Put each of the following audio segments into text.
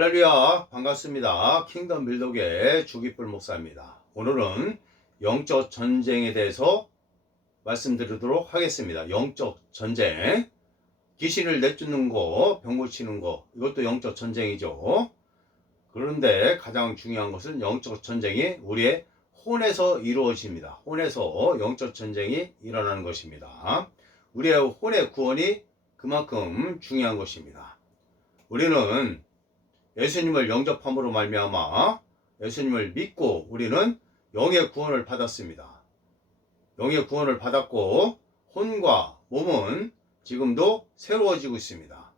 할렐루야, 반갑습니다. 킹덤 빌독의 주기풀 목사입니다. 오늘은 영적 전쟁에 대해서 말씀드리도록 하겠습니다. 영적 전쟁, 귀신을 내쫓는 거, 병 고치는 거, 이것도 영적 전쟁이죠. 그런데 가장 중요한 것은 영적 전쟁이 우리의 혼에서 이루어집니다. 혼에서 영적 전쟁이 일어나는 것입니다. 우리의 혼의 구원이 그만큼 중요한 것입니다. 우리는 예수님을 영접함으로 말미암아 예수님을 믿고 우리는 영의 구원을 받았습니다. 영의 구원을 받았고 혼과 몸은 지금도 새로워지고 있습니다.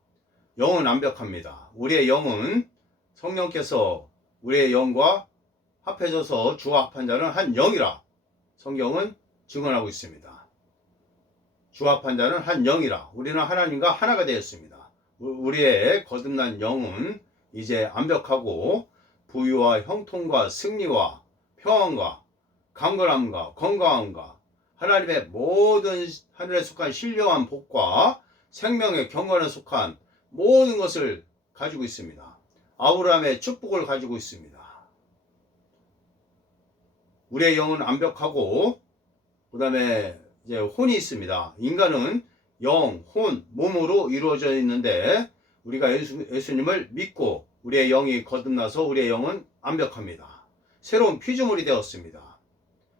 영은 완벽합니다. 우리의 영은 성령께서 우리의 영과 합해져서 주와 합한 자는 한 영이라 성경은 증언하고 있습니다. 주와 합한 자는 한 영이라 우리는 하나님과 하나가 되었습니다. 우리의 거듭난 영은 이제 완벽하고 부유와 형통과 승리와 평안과 강건함과 건강함과 하나님의 모든 하늘에 속한 신령한 복과 생명의 경건에 속한 모든 것을 가지고 있습니다. 아브라함의 축복을 가지고 있습니다. 우리의 영은 완벽하고 그 다음에 이제 혼이 있습니다. 인간은 영, 혼, 몸으로 이루어져 있는데 우리가 예수님을 믿고 우리의 영이 거듭나서 우리의 영은 완벽합니다. 새로운 피조물이 되었습니다.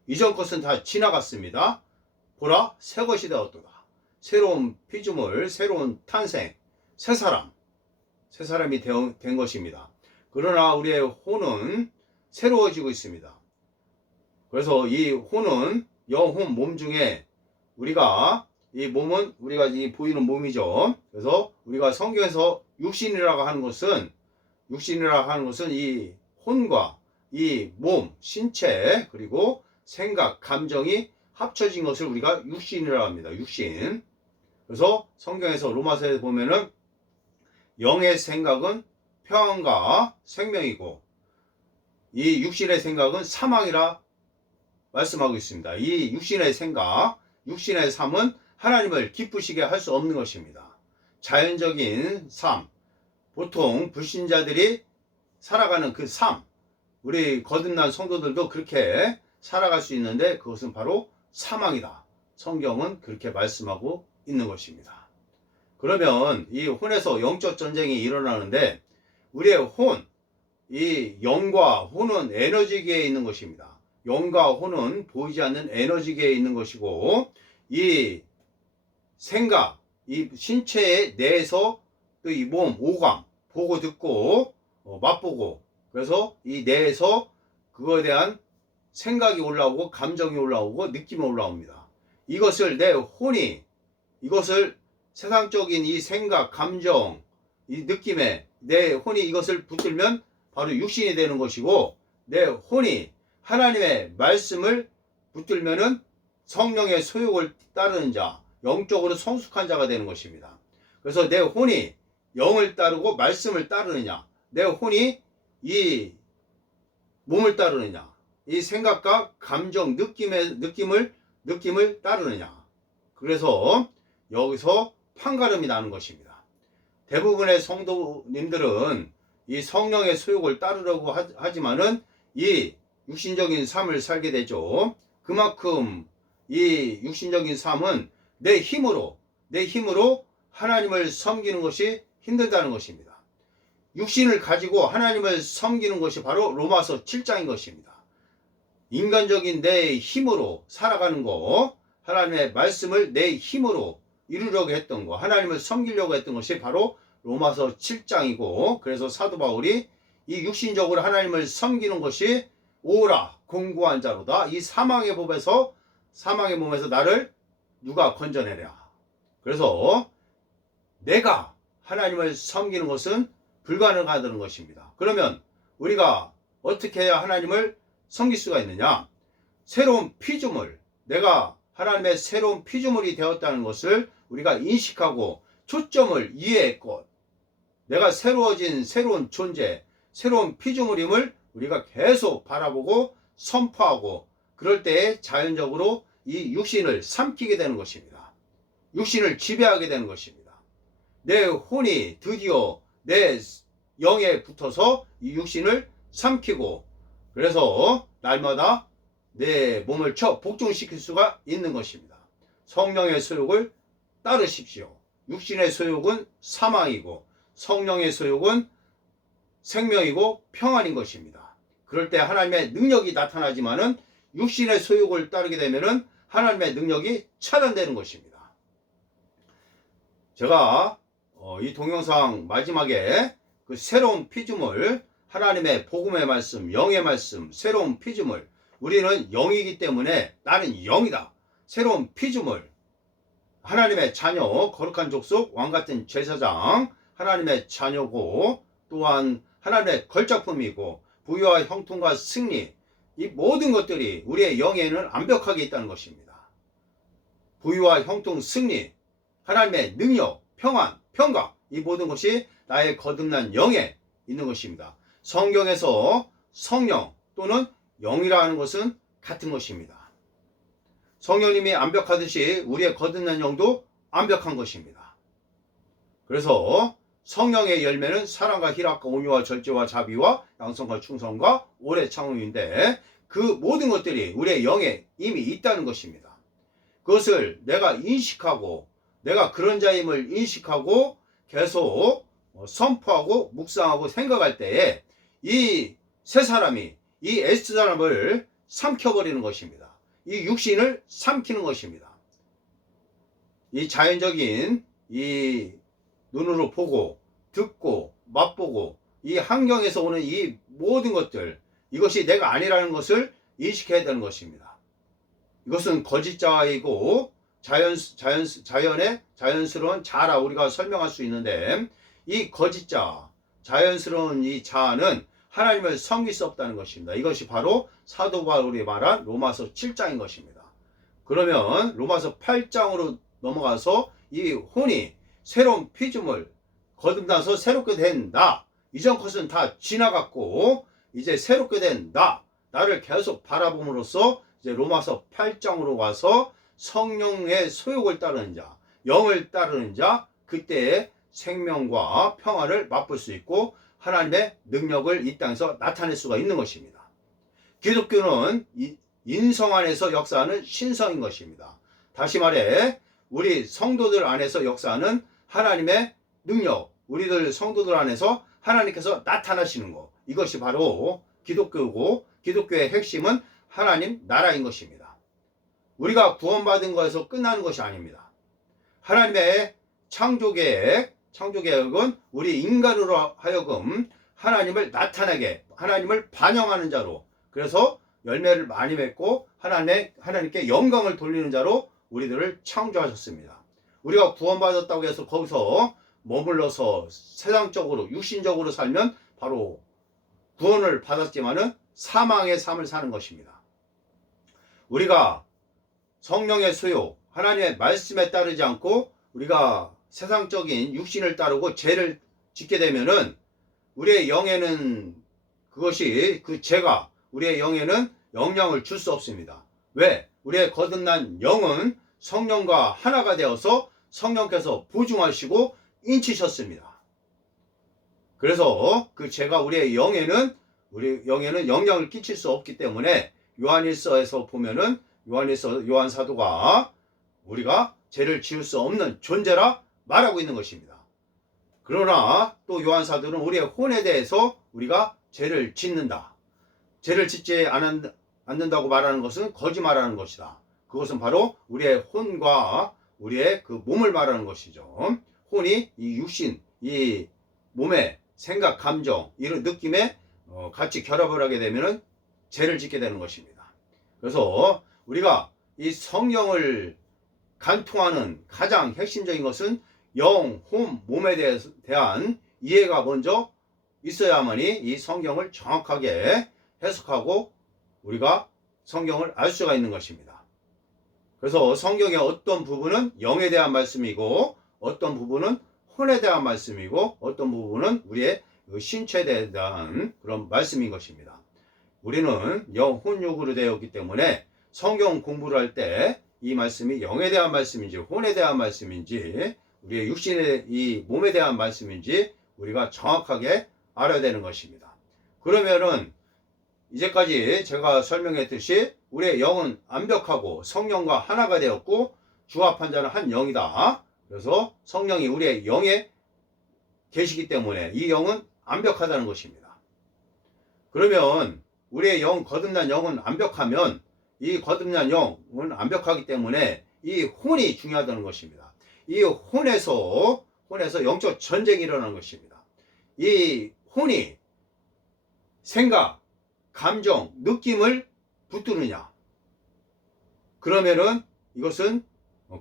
이전 것은 다 지나갔습니다. 보라, 새 것이 되었도다. 새로운 피조물, 새로운 탄생, 새 사람이 된 것입니다. 그러나 우리의 혼은 새로워지고 있습니다. 그래서 이 혼은 영혼, 몸 중에 이 몸은 우리가 이 보이는 몸이죠. 그래서 우리가 성경에서 육신이라고 하는 것은 이 혼과 이 몸, 신체, 그리고 생각, 감정이 합쳐진 것을 우리가 육신이라고 합니다. 육신. 그래서 성경에서 로마서에 보면은 영의 생각은 평안과 생명이고 이 육신의 생각은 사망이라 말씀하고 있습니다. 이 육신의 생각, 육신의 삶은 하나님을 기쁘시게 할 수 없는 것입니다. 자연적인 삶, 보통 불신자들이 살아가는 그 삶, 우리 거듭난 성도들도 그렇게 살아갈 수 있는데 그것은 바로 사망이다. 성경은 그렇게 말씀하고 있는 것입니다. 그러면 이 혼에서 영적 전쟁이 일어나는데 우리의 혼, 이 영과 혼은 에너지계에 있는 것입니다. 영과 혼은 보이지 않는 에너지계에 있는 것이고 이 생각, 이 신체의 내에서 또 이 몸, 오감, 보고 듣고 맛보고 그래서 이 뇌에서 그거에 대한 생각이 올라오고 감정이 올라오고 느낌이 올라옵니다. 이것을 내 혼이 이것을 세상적인 이 생각, 감정, 이 느낌에 내 혼이 이것을 붙들면 바로 육신이 되는 것이고 내 혼이 하나님의 말씀을 붙들면은 성령의 소욕을 따르는 자, 영적으로 성숙한 자가 되는 것입니다. 그래서 내 혼이 영을 따르고 말씀을 따르느냐, 내 혼이 이 몸을 따르느냐, 이 생각과 감정, 느낌을 따르느냐. 그래서 여기서 판가름이 나는 것입니다. 대부분의 성도님들은 이 성령의 소욕을 따르려고 하지만은 이 육신적인 삶을 살게 되죠. 그만큼 이 육신적인 삶은 내 힘으로 하나님을 섬기는 것이 힘들다는 것입니다. 육신을 가지고 하나님을 섬기는 것이 바로 로마서 7장인 것입니다. 인간적인 내 힘으로 살아가는 거, 하나님의 말씀을 내 힘으로 이루려고 했던 거, 하나님을 섬기려고 했던 것이 바로 로마서 7장이고 그래서 사도 바울이 이 육신적으로 하나님을 섬기는 것이 오라 공고한 자로다. 이 사망의 몸에서 나를 누가 건져내랴. 그래서 내가 하나님을 섬기는 것은 불가능하다는 것입니다. 그러면 우리가 어떻게 해야 하나님을 섬길 수가 있느냐? 새로운 피조물, 내가 하나님의 새로운 피조물이 되었다는 것을 우리가 인식하고 초점을 이해했고 내가 새로워진 새로운 존재, 새로운 피조물임을 우리가 계속 바라보고 선포하고 그럴 때에 자연적으로 이 육신을 삼키게 되는 것입니다. 육신을 지배하게 되는 것입니다. 내 혼이 드디어 내 영에 붙어서 이 육신을 삼키고 그래서 날마다 내 몸을 복종시킬 수가 있는 것입니다. 성령의 소욕을 따르십시오. 육신의 소욕은 사망이고 성령의 소욕은 생명이고 평안인 것입니다. 그럴 때 하나님의 능력이 나타나지만은 육신의 소욕을 따르게 되면은 하나님의 능력이 차단되는 것입니다. 제가 이 동영상 마지막에 그 새로운 피조물, 하나님의 복음의 말씀, 영의 말씀, 새로운 피조물, 우리는 영이기 때문에 나는 영이다. 새로운 피조물, 하나님의 자녀, 거룩한 족속, 왕같은 제사장, 하나님의 자녀고 또한 하나님의 걸작품이고 부유와 형통과 승리, 이 모든 것들이 우리의 영에는 완벽하게 있다는 것입니다. 부유와 형통, 승리, 하나님의 능력, 평안, 평강, 이 모든 것이 나의 거듭난 영에 있는 것입니다. 성경에서 성령 또는 영이라는 것은 같은 것입니다. 성령님이 완벽하듯이 우리의 거듭난 영도 완벽한 것입니다. 그래서 성령의 열매는 사랑과 희락과 온유와 절제와 자비와 양성과 충성과 오래 참음인데 그 모든 것들이 우리의 영에 이미 있다는 것입니다. 그것을 내가 인식하고 내가 그런 자임을 인식하고 계속 선포하고 묵상하고 생각할 때에 이 세 사람이 이 S 사람을 삼켜버리는 것입니다. 이 육신을 삼키는 것입니다. 이 자연적인 이 눈으로 보고 듣고 맛보고 이 환경에서 오는 이 모든 것들, 이것이 내가 아니라는 것을 인식해야 되는 것입니다. 이것은 거짓자이고 자연의 자연스러운 자라 우리가 설명할 수 있는데 이 거짓자, 자연스러운 이 자는 하나님을 섬길 수 없다는 것입니다. 이것이 바로 사도 바울이 말한 로마서 7장인 것입니다. 그러면 로마서 8장으로 넘어가서 이 혼이 새로운 피조물 거듭나서 새롭게 된 나, 이전 것은 다 지나갔고 이제 새롭게 된 나를 계속 바라봄으로써 이제 로마서 8장으로 와서 성령의 소욕을 따르는 자, 영을 따르는 자, 그때의 생명과 평안을 맛볼 수 있고 하나님의 능력을 이 땅에서 나타낼 수가 있는 것입니다. 기독교는 인성 안에서 역사하는 신성인 것입니다. 다시 말해 우리 성도들 안에서 역사하는 하나님의 능력, 우리들 성도들 안에서 하나님께서 나타나시는 것, 이것이 바로 기독교고 기독교의 핵심은 하나님 나라인 것입니다. 우리가 구원받은 것에서 끝나는 것이 아닙니다. 하나님의 창조계획은 우리 인간으로 하여금 하나님을 나타내게, 하나님을 반영하는 자로, 그래서 열매를 많이 맺고 하나님께 영광을 돌리는 자로 우리들을 창조하셨습니다. 우리가 구원받았다고 해서 거기서 머물러서 세상적으로 육신적으로 살면 바로 구원을 받았지만은 사망의 삶을 사는 것입니다. 우리가 성령의 소욕, 하나님의 말씀에 따르지 않고 우리가 세상적인 육신을 따르고 죄를 짓게 되면은 우리의 영에는 그것이 그 죄가 우리의 영에는 영향을 줄 수 없습니다. 왜? 우리의 거듭난 영은 성령과 하나가 되어서 성령께서 보증하시고 인치셨습니다. 그래서 그 죄가 우리 영에는 영향을 끼칠 수 없기 때문에 요한일서에서 보면은 요한 사도가 우리가 죄를 지을 수 없는 존재라 말하고 있는 것입니다. 그러나 또 요한 사도는 우리의 혼에 대해서 우리가 죄를 짓는다. 죄를 짓지 않는다고 말하는 것은 거짓말하는 것이다. 그것은 바로 우리의 혼과 우리의 그 몸을 말하는 것이죠. 혼이 이 육신, 이 몸의 생각, 감정, 이런 느낌에 같이 결합을 하게 되면 죄를 짓게 되는 것입니다. 그래서 우리가 이 성령을 간통하는 가장 핵심적인 것은 영, 혼, 몸에 대한 이해가 먼저 있어야만이 이 성경을 정확하게 해석하고 우리가 성경을 알 수가 있는 것입니다. 그래서 성경의 어떤 부분은 영에 대한 말씀이고 어떤 부분은 혼에 대한 말씀이고 어떤 부분은 우리의 신체에 대한 그런 말씀인 것입니다. 우리는 영, 혼, 육으로 되었기 때문에 성경 공부를 할 때 이 말씀이 영에 대한 말씀인지 혼에 대한 말씀인지 우리의 육신의 이 몸에 대한 말씀인지 우리가 정확하게 알아야 되는 것입니다. 그러면은 이제까지 제가 설명했듯이 우리의 영은 완벽하고 성령과 하나가 되었고 주합한 자는 한 영이다. 그래서 성령이 우리의 영에 계시기 때문에 이 영은 완벽하다는 것입니다. 그러면 우리의 영, 거듭난 영은 완벽하면 이 거듭난 영은 완벽하기 때문에 이 혼이 중요하다는 것입니다. 이 혼에서 영적 전쟁이 일어나는 것입니다. 이 혼이 생각, 감정, 느낌을 붙드느냐, 그러면은 이것은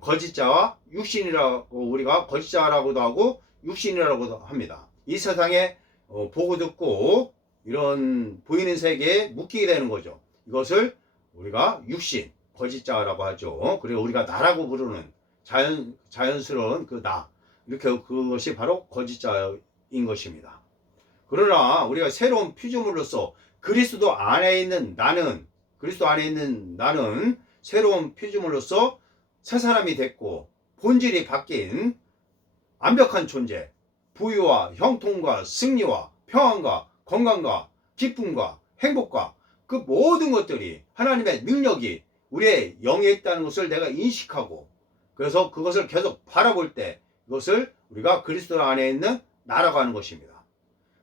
거짓자와 육신이라고 우리가 거짓자라고도 하고 육신이라고도 합니다. 이 세상에 보고 듣고 이런 보이는 세계에 묶이게 되는 거죠. 이것을 우리가 육신, 거짓자라고 하죠. 그리고 우리가 나라고 부르는 자연스러운 그 나, 이렇게 그것이 바로 거짓자인 것입니다. 그러나 우리가 새로운 피조물로서 그리스도 안에 있는 나는 새로운 피조물로서 새 사람이 됐고 본질이 바뀐 완벽한 존재, 부유와 형통과 승리와 평안과 건강과 기쁨과 행복과 그 모든 것들이 하나님의 능력이 우리의 영에 있다는 것을 내가 인식하고 그래서 그것을 계속 바라볼 때 이것을 우리가 그리스도 안에 있는 나라고 하는 것입니다.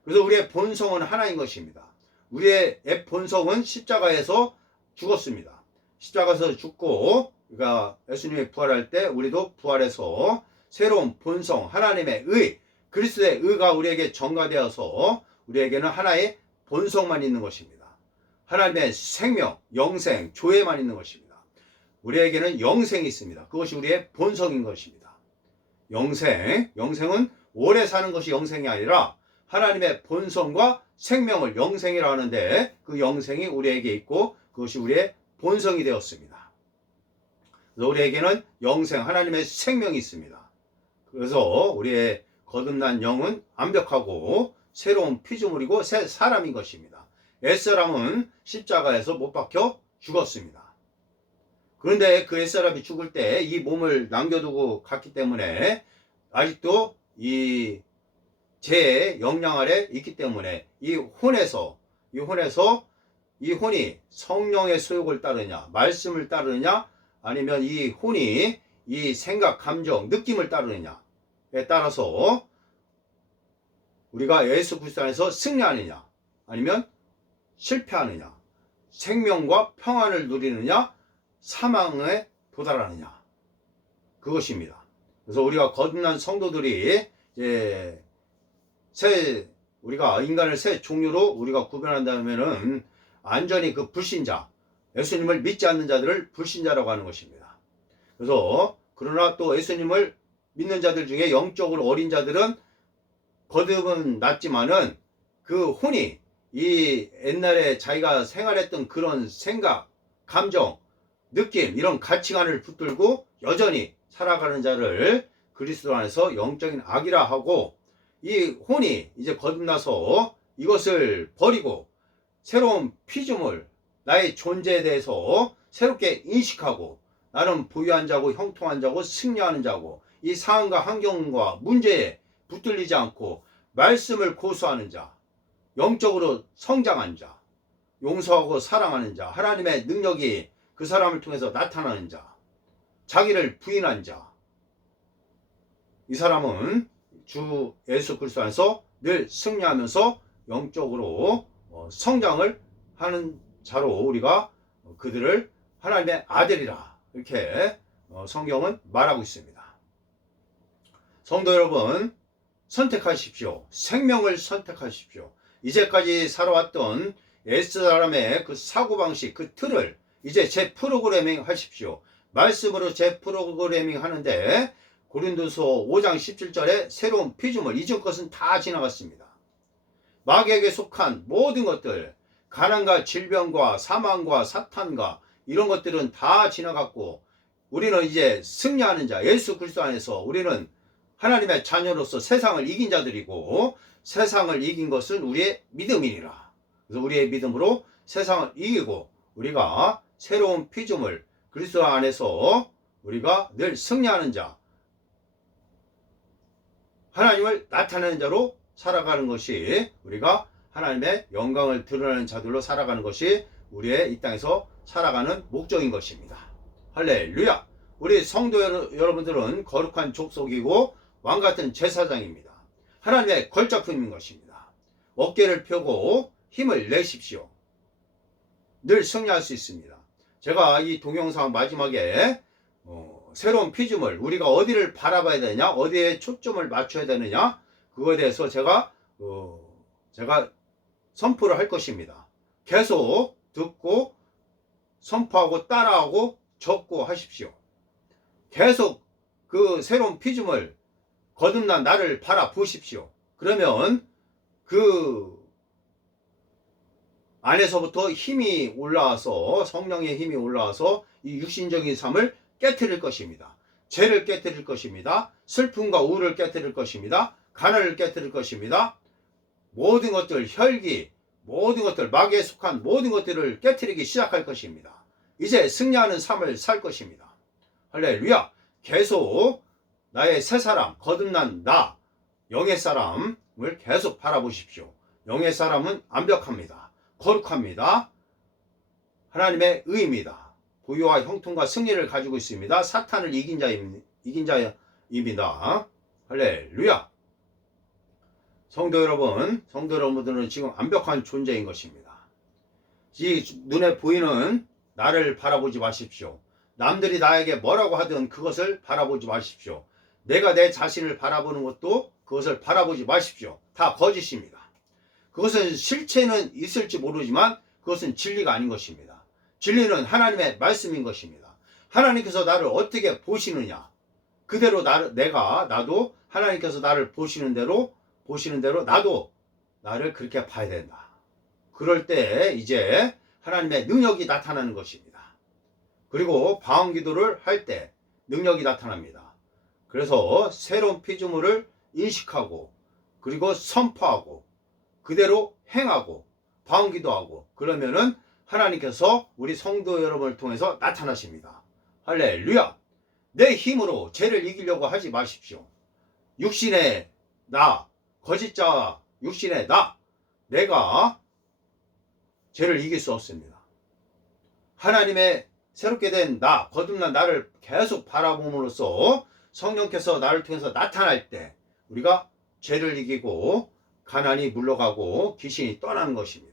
그래서 우리의 본성은 하나인 것입니다. 우리의 본성은 십자가에서 죽었습니다. 십자가에서 죽고 그러니까 예수님이 부활할 때 우리도 부활해서 새로운 본성, 하나님의 의, 그리스도의 의가 우리에게 전가되어서 우리에게는 하나의 본성만 있는 것입니다. 하나님의 생명, 영생, 조회만 있는 것입니다. 우리에게는 영생이 있습니다. 그것이 우리의 본성인 것입니다. 영생은 오래 사는 것이 영생이 아니라 하나님의 본성과 생명을 영생이라 하는데 그 영생이 우리에게 있고 그것이 우리의 본성이 되었습니다. 그래서 우리에게는 영생, 하나님의 생명이 있습니다. 그래서 우리의 거듭난 영은 완벽하고 새로운 피조물이고 새 사람인 것입니다. 옛사람은 십자가에서 못 박혀 죽었습니다. 그런데 그 옛사람이 죽을 때 이 몸을 남겨두고 갔기 때문에 아직도 이 죄의 영향 아래 있기 때문에 이 혼이 성령의 소욕을 따르냐, 말씀을 따르느냐, 아니면 이 혼이 이 생각, 감정, 느낌을 따르느냐에 따라서 우리가 예수 그리스도 안에서 승리하느냐, 아니면 실패하느냐, 생명과 평안을 누리느냐, 사망에 도달하느냐, 그것입니다. 그래서 우리가 거듭난 성도들이 이제 우리가 인간을 세 종류로 우리가 구별한다면은 완전히 그 불신자, 예수님을 믿지 않는 자들을 불신자라고 하는 것입니다. 그래서 그러나 또 예수님을 믿는 자들 중에 영적으로 어린 자들은 거듭은 났지만은 그 혼이 이 옛날에 자기가 생활했던 그런 생각, 감정, 느낌, 이런 가치관을 붙들고 여전히 살아가는 자를 그리스도 안에서 영적인 악이라 하고, 이 혼이 이제 거듭나서 이것을 버리고 새로운 피조물, 나의 존재에 대해서 새롭게 인식하고 나는 부유한 자고 형통한 자고 승리하는 자고 이 상황과 환경과 문제에 붙들리지 않고 말씀을 고수하는 자, 영적으로 성장한 자, 용서하고 사랑하는 자, 하나님의 능력이 그 사람을 통해서 나타나는 자, 자기를 부인한 자, 이 사람은 주 예수 그리스도 안에서 늘 승리하면서 영적으로 성장을 하는 자로 우리가 그들을 하나님의 아들이라 이렇게 성경은 말하고 있습니다. 성도 여러분, 선택하십시오. 생명을 선택하십시오. 이제까지 살아왔던 옛사람의 그 사고방식, 그 틀을 이제 재프로그래밍 하십시오. 말씀으로 재프로그래밍 하는데 고린도서 5장 17절에 새로운 피조물, 이전 것은 다 지나갔습니다. 마귀에게 속한 모든 것들, 가난과 질병과 사망과 사탄과 이런 것들은 다 지나갔고 우리는 이제 승리하는 자, 예수 그리스도 안에서 우리는 하나님의 자녀로서 세상을 이긴 자들이고 세상을 이긴 것은 우리의 믿음이니라. 그래서 우리의 믿음으로 세상을 이기고 우리가 새로운 피조물, 그리스도 안에서 우리가 늘 승리하는 자, 하나님을 나타내는 자로 살아가는 것이 우리가 하나님의 영광을 드러내는 자들로 살아가는 것이 우리의 이 땅에서 살아가는 목적인 것입니다. 할렐루야. 우리 성도 여러분들은 거룩한 족속이고 왕같은 제사장입니다. 하나님의 걸작품인 것입니다. 어깨를 펴고 힘을 내십시오. 늘 승리할 수 있습니다. 제가 이 동영상 마지막에 새로운 피조물, 우리가 어디를 바라봐야 되냐, 어디에 초점을 맞춰야 되느냐, 그거에 대해서 제가 선포를 할 것입니다. 계속 듣고 선포하고 따라하고 적고 하십시오. 계속 그 새로운 피조물, 거듭난 나를 바라보십시오. 그러면 그 안에서부터 힘이 올라와서, 성령의 힘이 올라와서 이 육신적인 삶을 깨트릴 것입니다. 죄를 깨트릴 것입니다. 슬픔과 우울을 깨트릴 것입니다. 가난을 깨트릴 것입니다. 모든 것들, 혈기, 모든 것들, 마귀에 속한 모든 것들을 깨트리기 시작할 것입니다. 이제 승리하는 삶을 살 것입니다. 할렐루야. 계속 나의 새 사람, 거듭난 나, 영의 사람을 계속 바라보십시오. 영의 사람은 완벽합니다. 거룩합니다. 하나님의 의입니다. 부유와 형통과 승리를 가지고 있습니다. 사탄을 이긴 자입니다. 할렐루야. 성도 여러분들은 지금 완벽한 존재인 것입니다. 이 눈에 보이는 나를 바라보지 마십시오. 남들이 나에게 뭐라고 하든 그것을 바라보지 마십시오. 내가 내 자신을 바라보는 것도 그것을 바라보지 마십시오. 다 거짓입니다. 그것은 실체는 있을지 모르지만 그것은 진리가 아닌 것입니다. 진리는 하나님의 말씀인 것입니다. 하나님께서 나를 어떻게 보시느냐, 그대로 나도 하나님께서 나를 보시는 대로 나도 나를 그렇게 봐야 된다. 그럴 때 이제 하나님의 능력이 나타나는 것입니다. 그리고 방언 기도를 할 때 능력이 나타납니다. 그래서 새로운 피조물을 인식하고 그리고 선포하고 그대로 행하고 방언 기도하고 그러면은 하나님께서 우리 성도 여러분을 통해서 나타나십니다. 할렐루야. 내 힘으로 죄를 이기려고 하지 마십시오. 육신의 나, 거짓자 육신의 나, 내가 죄를 이길 수 없습니다. 하나님의 새롭게 된 나, 거듭난 나를 계속 바라봄으로써 성령께서 나를 통해서 나타날 때 우리가 죄를 이기고 가난이 물러가고 귀신이 떠나는 것입니다.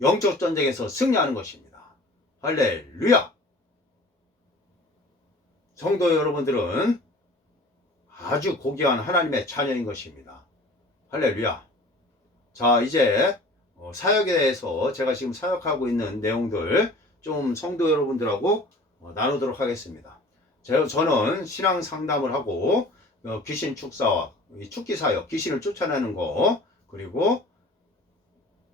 영적 전쟁에서 승리하는 것입니다. 할렐루야. 성도 여러분들은 아주 고귀한 하나님의 자녀인 것입니다. 할렐루야. 자, 이제 사역에 대해서 제가 지금 사역하고 있는 내용들 좀 성도 여러분들하고 나누도록 하겠습니다. 저는 신앙 상담을 하고 귀신 축사와 축기 사역, 귀신을 쫓아내는 거, 그리고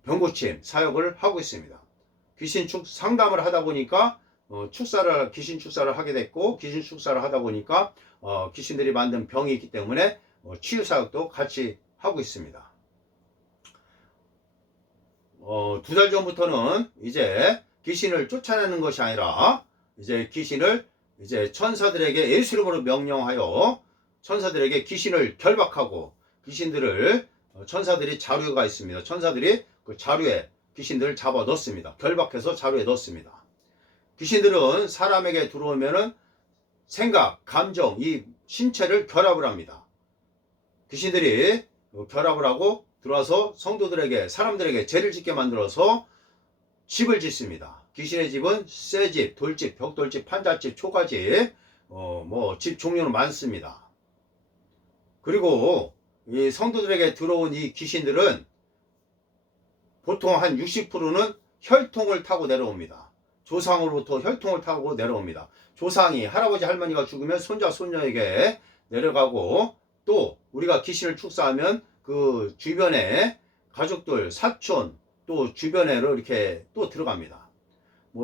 병고침 사역을 하고 있습니다. 귀신 상담을 하다 보니까 귀신 축사를 하게 됐고, 귀신 축사를 하다 보니까 귀신들이 만든 병이 있기 때문에 치유 사역도 같이 하고 있습니다. 2달 전부터는 이제 귀신을 쫓아내는 것이 아니라 이제 귀신을 이제 천사들에게 예수 이름으로 명령하여 천사들에게 귀신을 결박하고 천사들이 자루가 있습니다. 천사들이 그 자루에 귀신들을 잡아 넣습니다. 결박해서 자루에 넣습니다. 귀신들은 사람에게 들어오면은 생각, 감정, 이 신체를 결합을 합니다. 귀신들이 결합을 하고 들어와서 성도들에게, 사람들에게 죄를 짓게 만들어서 집을 짓습니다. 귀신의 집은 쇠집, 돌집, 벽돌집, 판잣집, 초가집, 집 종류는 많습니다. 그리고 이 성도들에게 들어온 이 귀신들은 보통 한 60%는 혈통을 타고 내려옵니다. 조상으로부터 혈통을 타고 내려옵니다. 조상이, 할아버지 할머니가 죽으면 손자 손녀에게 내려가고, 또 우리가 귀신을 축사하면 그 주변에 가족들, 사촌, 또 주변에로 이렇게 또 들어갑니다.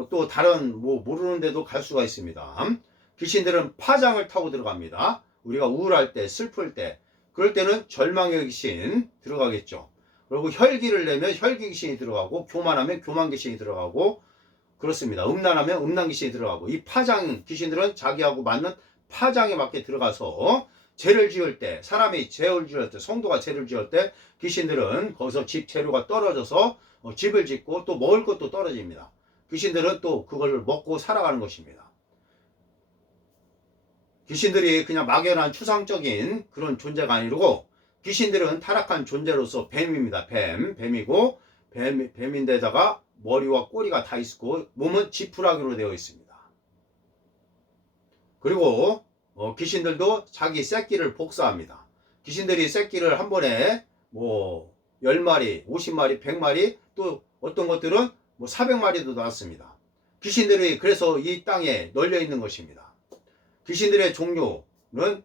또 다른 모르는 데도 갈 수가 있습니다. 귀신들은 파장을 타고 들어갑니다. 우리가 우울할 때, 슬플 때, 그럴 때는 절망의 귀신 들어가겠죠. 그리고 혈기를 내면 혈기 귀신이 들어가고, 교만하면 교만 귀신이 들어가고, 그렇습니다. 음란하면 음란 귀신이 들어가고, 이 파장 귀신들은 자기하고 맞는 파장에 맞게 들어가서 죄를 지을 때, 사람이 죄를 지을 때, 성도가 죄를 지을 때 귀신들은 거기서 집 재료가 떨어져서 집을 짓고 또 먹을 것도 떨어집니다. 귀신들은 또 그걸 먹고 살아가는 것입니다. 귀신들이 그냥 막연한 추상적인 그런 존재가 아니고 귀신들은 타락한 존재로서 뱀입니다. 뱀이고 뱀인데다가 머리와 꼬리가 다 있고 몸은 지푸라기로 되어 있습니다. 그리고 귀신들도 자기 새끼를 복사합니다. 귀신들이 새끼를 한 번에 뭐 10마리, 50마리, 100마리 또 어떤 것들은 뭐 400마리도 낳았습니다. 귀신들이 그래서 이 땅에 널려 있는 것입니다. 귀신들의 종류는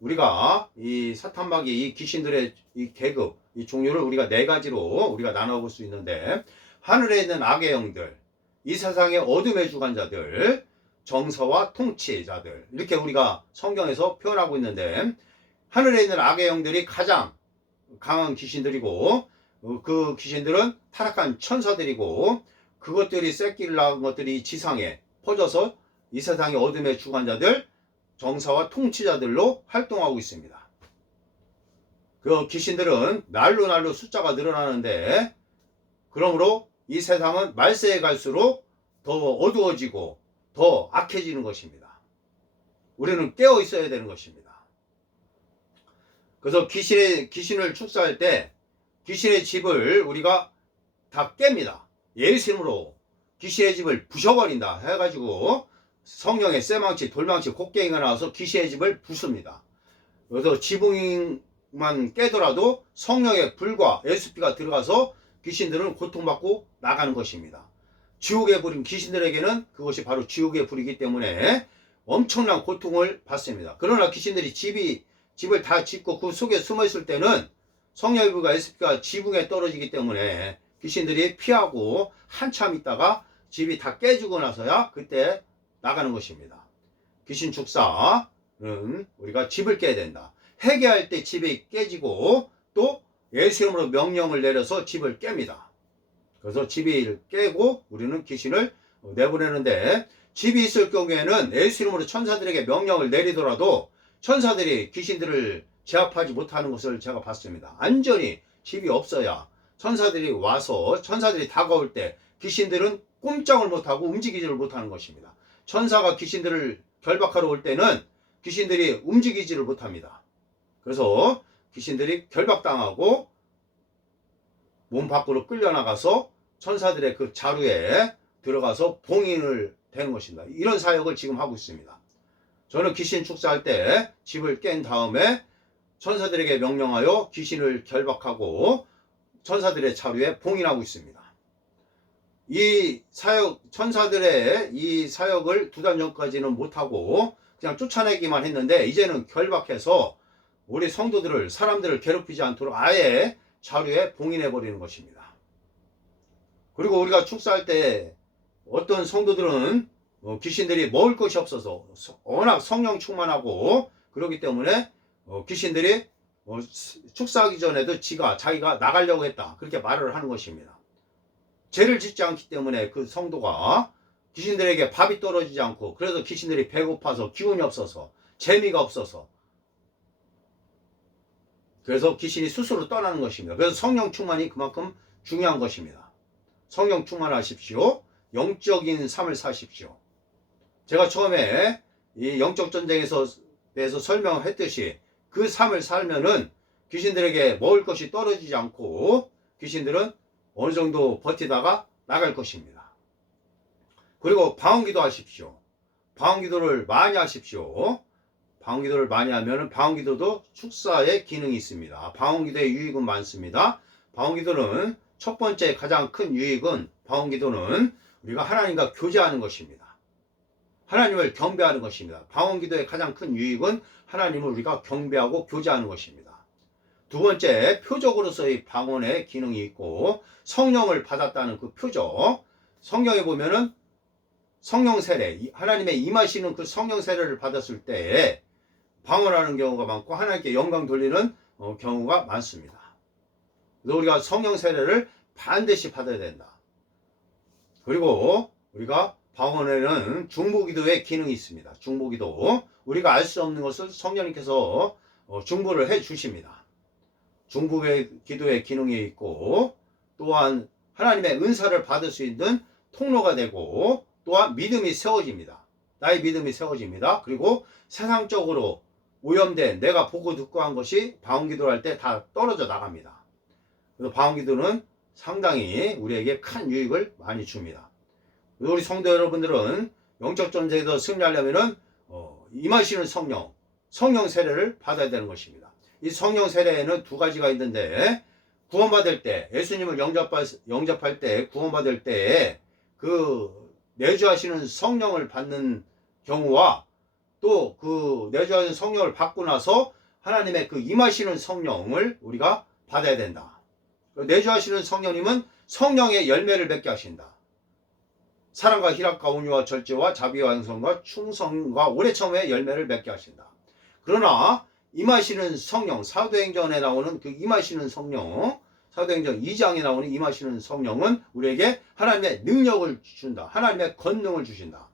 우리가 이 사탄마귀 이 귀신들의 이 계급 이 종류를 우리가 4가지로 우리가 나눠볼 수 있는데 하늘에 있는 악의 영들, 이 세상의 어둠의 주관자들, 정서와 통치자들 이렇게 우리가 성경에서 표현하고 있는데 하늘에 있는 악의 영들이 가장 강한 귀신들이고 그 귀신들은 타락한 천사들이고 그것들이 새끼를 낳은 것들이 지상에 퍼져서 이 세상의 어둠의 주관자들 정사와 통치자들로 활동하고 있습니다. 그 귀신들은 날로 숫자가 늘어나는데 그러므로 이 세상은 말세에 갈수록 더 어두워지고 더 악해지는 것입니다. 우리는 깨어 있어야 되는 것입니다. 그래서 귀신을 축사할 때 귀신의 집을 우리가 다 깹니다. 예수 이름으로 귀신의 집을 부셔버린다 해가지고 성령의 쇠망치, 돌망치, 곡괭이가 나와서 귀신의 집을 부숩니다. 그래서 지붕만 깨더라도 성령의 불과 예수피가 들어가서 귀신들은 고통받고 나가는 것입니다. 지옥의 불인 귀신들에게는 그것이 바로 지옥의 불이기 때문에 엄청난 고통을 받습니다. 그러나 귀신들이 집을 다 짓고 그 속에 숨어 있을 때는 성령의 불과 예수피가 지붕에 떨어지기 때문에 귀신들이 피하고 한참 있다가 집이 다 깨지고 나서야 그때 나가는 것입니다. 귀신 축사는 우리가 집을 깨야 된다. 회개할 때 집이 깨지고 또 예수 이름으로 명령을 내려서 집을 깹니다. 그래서 집을 깨고 우리는 귀신을 내보내는데 집이 있을 경우에는 예수 이름으로 천사들에게 명령을 내리더라도 천사들이 귀신들을 제압하지 못하는 것을 제가 봤습니다. 안전히 집이 없어야 천사들이 와서 천사들이 다가올 때 귀신들은 꼼짝을 못하고 움직이지를 못하는 것입니다. 천사가 귀신들을 결박하러 올 때는 귀신들이 움직이지를 못합니다. 그래서 귀신들이 결박당하고 몸 밖으로 끌려나가서 천사들의 그 자루에 들어가서 봉인을 되는 것입니다. 이런 사역을 지금 하고 있습니다. 저는 귀신 축사할 때 집을 깬 다음에 천사들에게 명령하여 귀신을 결박하고 천사들의 자루에 봉인하고 있습니다. 이 사역, 천사들의 이 사역을 2달 전까지는 못하고 그냥 쫓아내기만 했는데 이제는 결박해서 우리 성도들을, 사람들을 괴롭히지 않도록 아예 자루에 봉인해버리는 것입니다. 그리고 우리가 축사할 때 어떤 성도들은 귀신들이 먹을 것이 없어서 워낙 성령 충만하고 그렇기 때문에 귀신들이 축사하기 전에도 자기가 나가려고 했다 그렇게 말을 하는 것입니다. 죄를 짓지 않기 때문에 그 성도가 귀신들에게 밥이 떨어지지 않고 그래서 귀신들이 배고파서 기운이 없어서 재미가 없어서 그래서 귀신이 스스로 떠나는 것입니다. 그래서 성령 충만이 그만큼 중요한 것입니다. 성령 충만하십시오. 영적인 삶을 사십시오. 제가 처음에 이 영적 전쟁에서 대해서 설명했듯이 그 삶을 살면은 귀신들에게 먹을 것이 떨어지지 않고 귀신들은 어느 정도 버티다가 나갈 것입니다. 그리고 방언기도 하십시오. 방언기도를 많이 하십시오. 방언기도를 많이 하면 방언기도도 축사의 기능이 있습니다. 방언기도의 유익은 많습니다. 방언기도는 첫 번째 가장 큰 유익은 방언기도는 우리가 하나님과 교제하는 것입니다. 하나님을 경배하는 것입니다. 방언기도의 가장 큰 유익은 하나님을 우리가 경배하고 교제하는 것입니다. 두 번째, 표적으로서의 방언의 기능이 있고 성령을 받았다는 그 표적. 성경에 보면은 성령 세례, 하나님의 임하시는 그 성령 세례를 받았을 때 방언하는 경우가 많고 하나님께 영광 돌리는 경우가 많습니다. 그래서 우리가 성령 세례를 반드시 받아야 된다. 그리고 우리가 방언에는 중보기도의 기능이 있습니다. 중보기도. 우리가 알 수 없는 것을 성령님께서 중보를 해 주십니다. 중보의 기도의 기능이 있고 또한 하나님의 은사를 받을 수 있는 통로가 되고 또한 믿음이 세워집니다. 나의 믿음이 세워집니다. 그리고 세상적으로 오염된 내가 보고 듣고 한 것이 방언기도를 할 때 다 떨어져 나갑니다. 그래서 방언기도는 상당히 우리에게 큰 유익을 많이 줍니다. 우리 성도 여러분들은 영적 전쟁에서 승리하려면은 임하시는 성령 세례를 받아야 되는 것입니다. 이 성령 세례에는 두 가지가 있는데 구원받을 때 예수님을 영접할 때 구원받을 때 그 내주하시는 성령을 받는 경우와 또 그 내주하시는 성령을 받고 나서 하나님의 그 임하시는 성령을 우리가 받아야 된다. 내주하시는 성령님은 성령의 열매를 맺게 하신다. 사랑과 희락과 온유와 절제와 자비와 양성과 충성과 오래 참음의 열매를 맺게 하신다. 그러나 임하시는 성령, 사도행전에 나오는 그 임하시는 성령, 사도행전 2장에 나오는 임하시는 성령은 우리에게 하나님의 능력을 준다. 하나님의 권능을 주신다.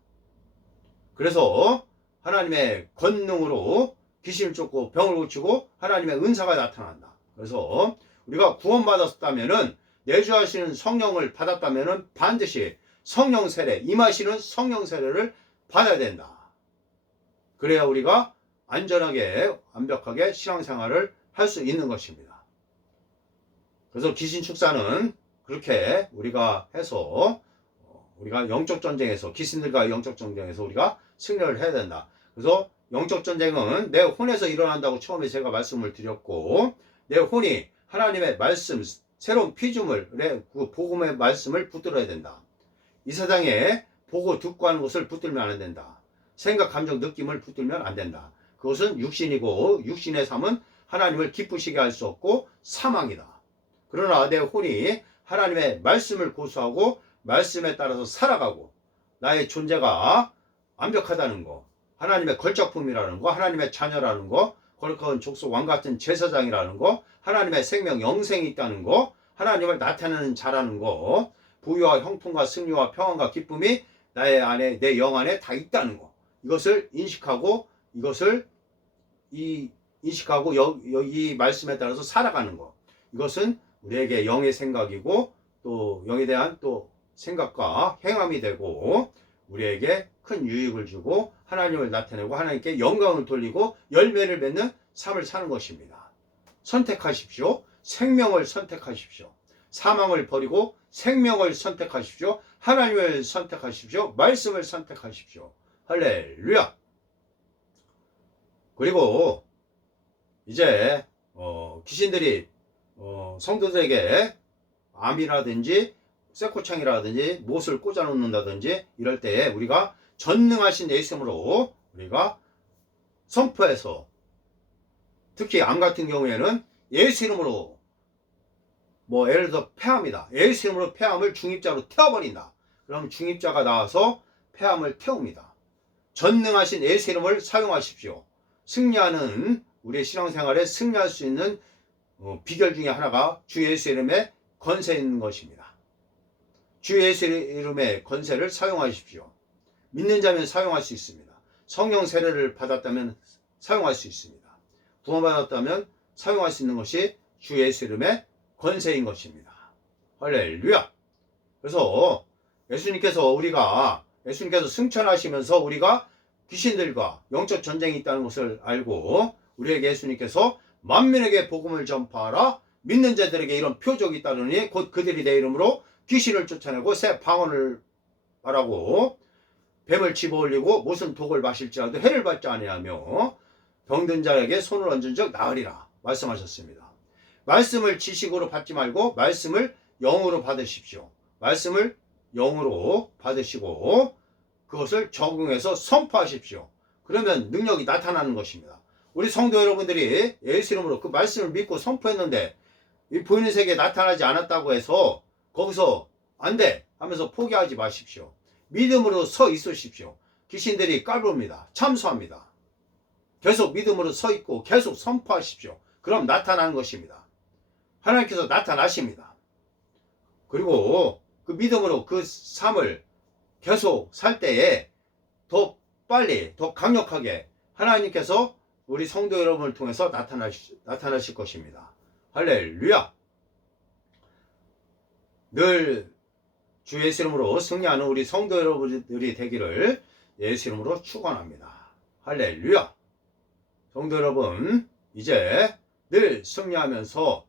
그래서 하나님의 권능으로 귀신을 쫓고 병을 고치고 하나님의 은사가 나타난다. 그래서 우리가 구원받았다면은 내주하시는 성령을 받았다면은 반드시 성령 세례, 임하시는 성령 세례를 받아야 된다. 그래야 우리가 안전하게 완벽하게 신앙생활을 할 수 있는 것입니다. 그래서 귀신 축사는 그렇게 우리가 해서 우리가 영적 전쟁에서 귀신들과 영적 전쟁에서 우리가 승리를 해야 된다. 그래서 영적 전쟁은 내 혼에서 일어난다고 처음에 제가 말씀을 드렸고 내 혼이 하나님의 말씀, 새로운 피조물의 그 복음의 말씀을 붙들어야 된다. 이 세상에 보고 듣고 하는 것을 붙들면 안 된다. 생각, 감정, 느낌을 붙들면 안 된다. 그것은 육신이고 육신의 삶은 하나님을 기쁘시게 할 수 없고 사망이다. 그러나 내 혼이 하나님의 말씀을 고수하고 말씀에 따라서 살아가고 나의 존재가 완벽하다는 거, 하나님의 걸작품이라는 거, 하나님의 자녀라는 거, 거룩한 족속 왕같은 제사장이라는 거, 하나님의 생명 영생이 있다는 거, 하나님을 나타내는 자라는 거, 부유와 형통과 승리와 평안과 기쁨이 나의 안에, 내 영 안에 다 있다는 거, 이것을 인식하고 인식하고 이 말씀에 따라서 살아가는 거, 이것은 우리에게 영의 생각이고 또 영에 대한 또 생각과 행함이 되고 우리에게 큰 유익을 주고 하나님을 나타내고 하나님께 영광을 돌리고 열매를 맺는 삶을 사는 것입니다. 선택하십시오. 생명을 선택하십시오. 사망을 버리고 생명을 선택하십시오. 하나님을 선택하십시오. 말씀을 선택하십시오. 할렐루야. 그리고 이제 귀신들이 성도들에게 암이라든지 쇠코창이라든지 못을 꽂아 놓는다든지 이럴 때 우리가 전능하신 예수님으로 우리가 선포해서 특히 암 같은 경우에는 예수 이름으로 예를 들어 폐암이다. 예수 이름으로 폐암을 중입자로 태워버린다. 그럼 중입자가 나와서 폐암을 태웁니다. 전능하신 예수 이름을 사용하십시오. 승리하는 우리의 신앙생활에 승리할 수 있는 비결 중에 하나가 주 예수 이름의 권세 있는 것입니다. 주 예수 이름의 권세를 사용하십시오. 믿는 자면 사용할 수 있습니다. 성령 세례를 받았다면 사용할 수 있습니다. 구원받았다면 사용할 수 있는 것이 주 예수 이름의 권세인 것입니다. 할렐루야. 그래서 예수님께서 승천하시면서 우리가 귀신들과 영적 전쟁이 있다는 것을 알고 우리에게 예수님께서 만민에게 복음을 전파하라. 믿는 자들에게 이런 표적이 있다느니 곧 그들이 내 이름으로 귀신을 쫓아내고 새 방언을 말하고 뱀을 집어올리고 무슨 독을 마실지라도 해를 받지 아니하며 병든 자에게 손을 얹은 적 나으리라 말씀하셨습니다. 말씀을 지식으로 받지 말고 말씀을 영으로 받으십시오. 말씀을 영으로 받으시고 그것을 적응해서 선포하십시오. 그러면 능력이 나타나는 것입니다. 우리 성도 여러분들이 예수 이름으로 그 말씀을 믿고 선포했는데 이 보이는 세계에 나타나지 않았다고 해서 거기서 안 돼 하면서 포기하지 마십시오. 믿음으로 서 있으십시오. 귀신들이 까부릅니다. 참수합니다. 계속 믿음으로 서 있고 계속 선포하십시오. 그럼 나타나는 것입니다. 하나님께서 나타나십니다. 그리고 그 믿음으로 그 삶을 계속 살 때에 더 빨리 더 강력하게 하나님께서 우리 성도 여러분을 통해서 나타나실 것입니다. 할렐루야. 늘 주 예수 이름으로 승리하는 우리 성도 여러분들이 되기를 예수 이름으로 축원합니다. 할렐루야. 성도 여러분, 이제 늘 승리하면서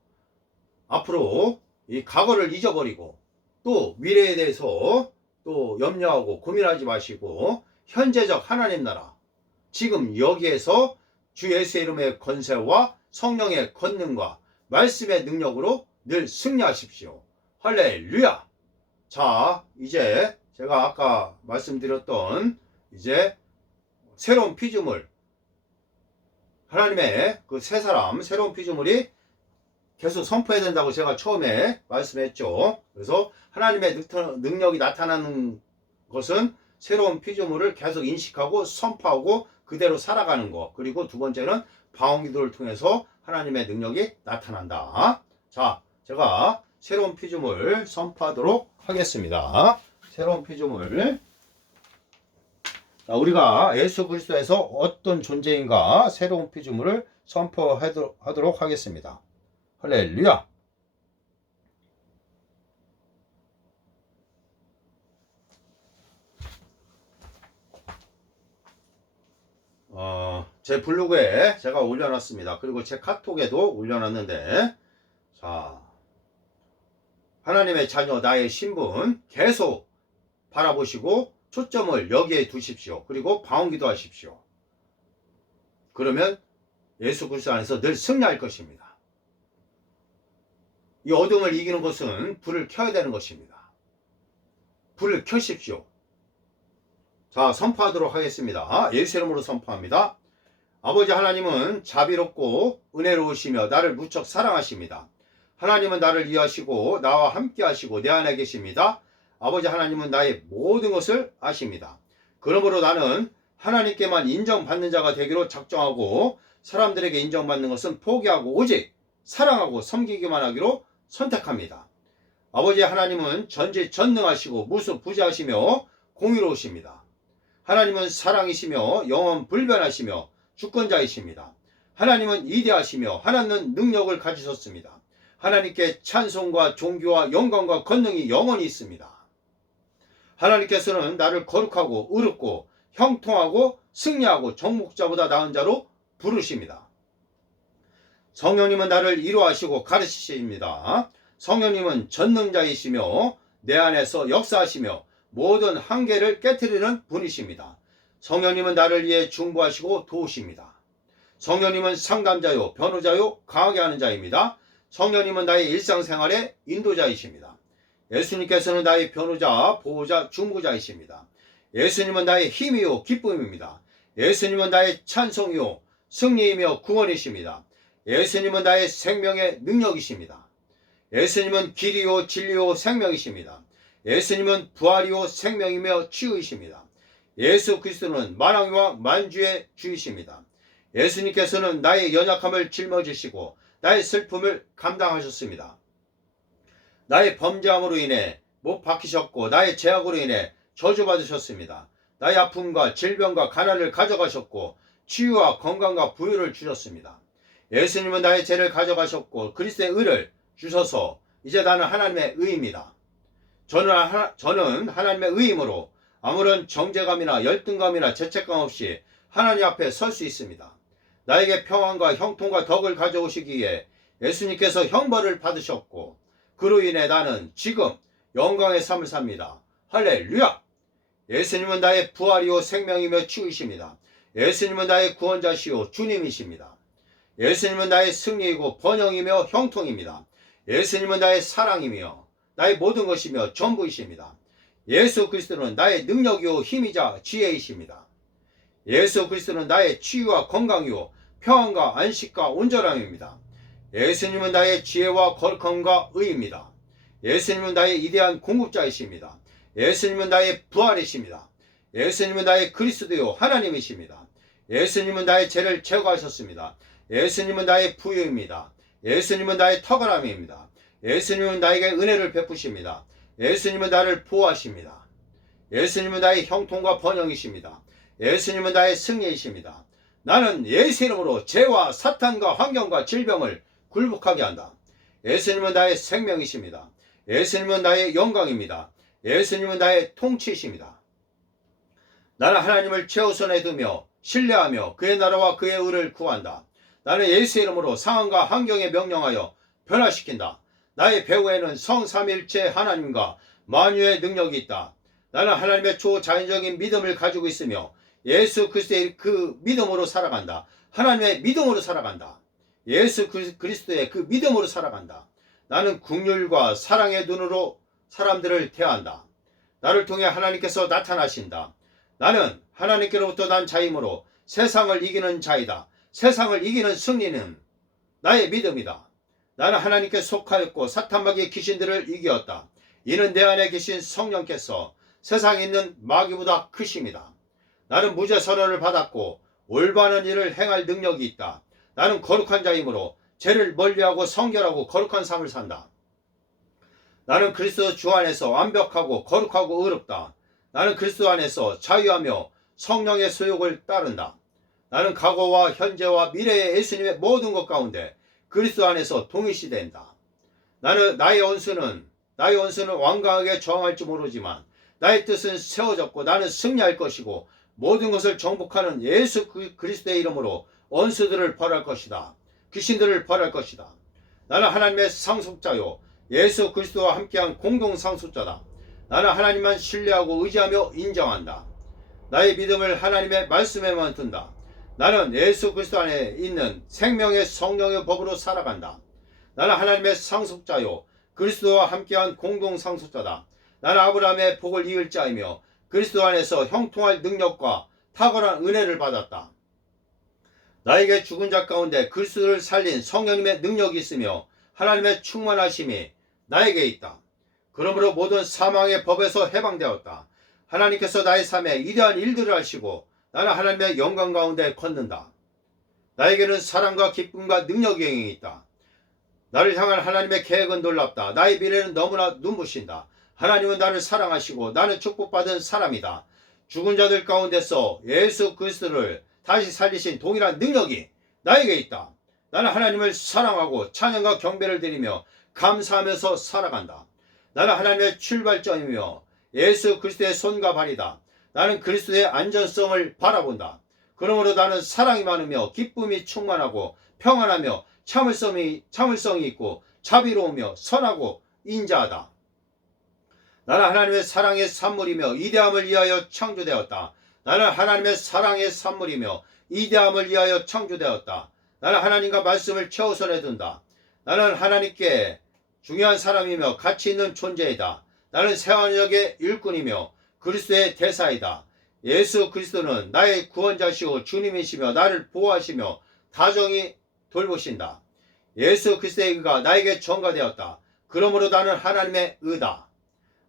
앞으로 이 과거를 잊어버리고 또 미래에 대해서 또 염려하고 고민하지 마시고 현재적 하나님 나라, 지금 여기에서 주 예수의 이름의 권세와 성령의 권능과 말씀의 능력으로 늘 승리하십시오. 할렐루야. 자, 이제 제가 아까 말씀드렸던 이제 새로운 피조물, 하나님의 그 새 사람, 새로운 피조물이 계속 선포해야 된다고 제가 처음에 말씀했죠. 그래서 하나님의 능력이 나타나는 것은 새로운 피조물을 계속 인식하고 선포하고 그대로 살아가는 것. 그리고 두 번째는 방언기도를 통해서 하나님의 능력이 나타난다. 자, 제가 새로운 피조물 선포하도록 하겠습니다. 새로운 피조물. 자, 우리가 예수 그리스도에서 어떤 존재인가 새로운 피조물을 선포하도록 하겠습니다. 할렐루야. 제 블로그에 제가 올려놨습니다. 그리고 제 카톡에도 올려놨는데, 자, 하나님의 자녀 나의 신분 계속 바라보시고 초점을 여기에 두십시오. 그리고 방언기도 하십시오. 그러면 예수 그리스도 안에서 늘 승리할 것입니다. 이 어둠을 이기는 것은 불을 켜야 되는 것입니다. 불을 켜십시오. 자, 선포하도록 하겠습니다. 예수 이름으로 선포합니다. 아버지 하나님은 자비롭고 은혜로우시며 나를 무척 사랑하십니다. 하나님은 나를 이해하시고 나와 함께 하시고 내 안에 계십니다. 아버지 하나님은 나의 모든 것을 아십니다. 그러므로 나는 하나님께만 인정받는 자가 되기로 작정하고 사람들에게 인정받는 것은 포기하고 오직 사랑하고 섬기기만 하기로 선택합니다. 아버지 하나님은 전지전능하시고 무수부지하시며 공의로우십니다. 하나님은 사랑이시며 영원 불변하시며 주권자이십니다. 하나님은 이대하시며 하나님은 능력을 가지셨습니다. 하나님께 찬송과 존귀와 영광과 권능이 영원히 있습니다. 하나님께서는 나를 거룩하고 의롭고 형통하고 승리하고 정복자보다 나은 자로 부르십니다. 성령님은 나를 이루하시고 가르치십니다. 성령님은 전능자이시며 내 안에서 역사하시며 모든 한계를 깨트리는 분이십니다. 성령님은 나를 위해 중보하시고 도우십니다. 성령님은 상담자요 변호자요 강하게 하는 자입니다. 성령님은 나의 일상생활의 인도자이십니다. 예수님께서는 나의 변호자, 보호자, 중보자이십니다. 예수님은 나의 힘이요 기쁨입니다. 예수님은 나의 찬송이요 승리이며 구원이십니다. 예수님은 나의 생명의 능력이십니다. 예수님은 길이요 진리요 생명이십니다. 예수님은 부활이요 생명이며 치유이십니다. 예수 그리스도는 만왕과 만주의 주이십니다. 예수님께서는 나의 연약함을 짊어지시고 나의 슬픔을 감당하셨습니다. 나의 범죄함으로 인해 못 박히셨고 나의 죄악으로 인해 저주받으셨습니다. 나의 아픔과 질병과 가난을 가져가셨고 치유와 건강과 부유를 주셨습니다. 예수님은 나의 죄를 가져가셨고 그리스도의 의를 주셔서 이제 나는 하나님의 의입니다. 저는 하나님의 의임으로 아무런 정죄감이나 열등감이나 죄책감 없이 하나님 앞에 설 수 있습니다. 나에게 평안과 형통과 덕을 가져오시기에 예수님께서 형벌을 받으셨고 그로 인해 나는 지금 영광의 삶을 삽니다. 할렐루야! 예수님은 나의 부활이요 생명이며 치유이십니다. 예수님은 나의 구원자시요 주님이십니다. 예수님은 나의 승리이고 번영이며 형통입니다. 예수님은 나의 사랑이며 나의 모든 것이며 전부이십니다. 예수 그리스도는 나의 능력이요 힘이자 지혜이십니다. 예수 그리스도는 나의 치유와 건강이요 평안과 안식과 온전함입니다. 예수님은 나의 지혜와 거룩함과 의입니다. 예수님은 나의 이대한 공급자이십니다. 예수님은 나의 부활이십니다. 예수님은 나의 그리스도요 하나님이십니다. 예수님은 나의 죄를 제거하셨습니다. 예수님은 나의 부유입니다. 예수님은 나의 턱걸함입니다. 예수님은 나에게 은혜를 베푸십니다. 예수님은 나를 보호하십니다. 예수님은 나의 형통과 번영이십니다. 예수님은 나의 승리이십니다. 나는 예수 이름으로 죄와 사탄과 환경과 질병을 굴복하게 한다. 예수님은 나의 생명이십니다. 예수님은 나의 영광입니다. 예수님은 나의 통치이십니다. 나는 하나님을 최우선에 두며 신뢰하며 그의 나라와 그의 의를 구한다. 나는 예수 이름으로 상황과 환경에 명령하여 변화시킨다. 나의 배후에는 성삼일체 하나님과 만유의 능력이 있다. 나는 하나님의 초자연적인 믿음을 가지고 있으며 예수 그리스도의 그 믿음으로 살아간다. 하나님의 믿음으로 살아간다. 예수 그리스도의 그 믿음으로 살아간다. 나는 긍휼과 사랑의 눈으로 사람들을 대한다. 나를 통해 하나님께서 나타나신다. 나는 하나님께로부터 난 자이므로 세상을 이기는 자이다. 세상을 이기는 승리는 나의 믿음이다. 나는 하나님께 속하였고 사탄마귀의 귀신들을 이기었다. 이는 내 안에 계신 성령께서 세상에 있는 마귀보다 크심이다. 나는 무죄 선언을 받았고 올바른 일을 행할 능력이 있다. 나는 거룩한 자이므로 죄를 멀리하고 성결하고 거룩한 삶을 산다. 나는 그리스도 주 안에서 완벽하고 거룩하고 의롭다. 나는 그리스도 안에서 자유하며 성령의 소욕을 따른다. 나는 과거와 현재와 미래의 예수님의 모든 것 가운데 그리스도 안에서 동일시된다. 나의 원수는 완강하게 저항할지 모르지만 나의 뜻은 세워졌고 나는 승리할 것이고 모든 것을 정복하는 예수 그리스도의 이름으로 원수들을 벌할 것이다. 귀신들을 벌할 것이다. 나는 하나님의 상속자요 예수 그리스도와 함께한 공동 상속자다. 나는 하나님만 신뢰하고 의지하며 인정한다. 나의 믿음을 하나님의 말씀에만 둔다. 나는 예수 그리스도 안에 있는 생명의 성령의 법으로 살아간다. 나는 하나님의 상속자요 그리스도와 함께한 공동 상속자다. 나는 아브라함의 복을 이을 자이며 그리스도 안에서 형통할 능력과 탁월한 은혜를 받았다. 나에게 죽은 자 가운데 그리스도를 살린 성령님의 능력이 있으며 하나님의 충만하심이 나에게 있다. 그러므로 모든 사망의 법에서 해방되었다. 하나님께서 나의 삶에 이러한 일들을 하시고 나는 하나님의 영광 가운데 걷는다. 나에게는 사랑과 기쁨과 능력이 있다. 나를 향한 하나님의 계획은 놀랍다. 나의 미래는 너무나 눈부신다. 하나님은 나를 사랑하시고 나는 축복받은 사람이다. 죽은 자들 가운데서 예수 그리스도를 다시 살리신 동일한 능력이 나에게 있다. 나는 하나님을 사랑하고 찬양과 경배를 드리며 감사하면서 살아간다. 나는 하나님의 출발점이며 예수 그리스도의 손과 발이다. 나는 그리스도의 안전성을 바라본다. 그러므로 나는 사랑이 많으며 기쁨이 충만하고 평안하며 참을성이 있고 자비로우며 선하고 인자하다. 나는 하나님의 사랑의 산물이며 이대함을 위하여 창조되었다. 나는 하나님의 사랑의 산물이며 이대함을 위하여 창조되었다. 나는 하나님과 말씀을 최우선에 둔다. 나는 하나님께 중요한 사람이며 가치 있는 존재이다. 나는 세원역의 일꾼이며 그리스도의 대사이다. 예수 그리스도는 나의 구원자시오 주님이시며 나를 보호하시며 다정히 돌보신다. 예수 그리스도의 의가 나에게 전가되었다. 그러므로 나는 하나님의 의다.